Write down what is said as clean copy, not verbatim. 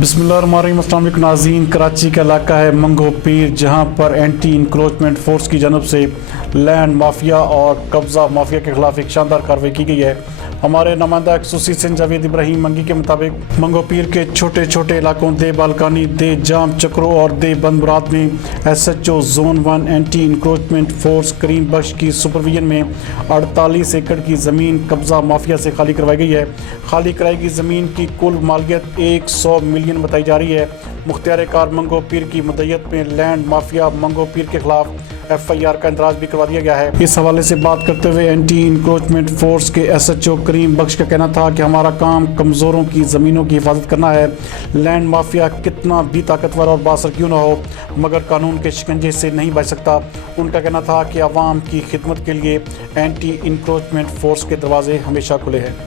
بسم اللہ الرحمن الرحیم۔ السلام علیکم ناظرین، کراچی کا علاقہ ہے منگو پیر، جہاں پر اینٹی انکروچمنٹ فورس کی جانب سے لینڈ مافیا اور قبضہ مافیا کے خلاف ایک شاندار کارروائی کی گئی ہے۔ ہمارے نمائندہ خصوصی سندھ جاوید ابراہیم منگی کے مطابق منگو پیر کے چھوٹے چھوٹے علاقوں دے بالکانی، دے جام چکرو اور دے بند مراد میں S H O zone 1 anti encroachment force Karim Bakhsh کی سپرویژن میں 48 ایکڑ کی زمین قبضہ مافیا سے خالی کروائی گئی ہے۔ خالی کرائی گئی زمین کی کل مالیت 100 ملین بتائی جا رہی ہے۔ مختار کار منگو پیر کی مدعیت میں لینڈ مافیا منگو پیر کے خلاف ایف آئی آر کا اندراج بھی کروا دیا گیا ہے۔ اس حوالے سے بات کرتے ہوئے اینٹی انکروچمنٹ فورس کے ایس ایچ او کریم بخش کا کہنا تھا کہ ہمارا کام کمزوروں کی زمینوں کی حفاظت کرنا ہے۔ لینڈ مافیا کتنا بھی طاقتور اور بااثر کیوں نہ ہو، مگر قانون کے شکنجے سے نہیں بچ سکتا۔ ان کا کہنا تھا کہ عوام کی خدمت کے لیے اینٹی انکروچمنٹ فورس کے دروازے ہمیشہ کھلے ہیں۔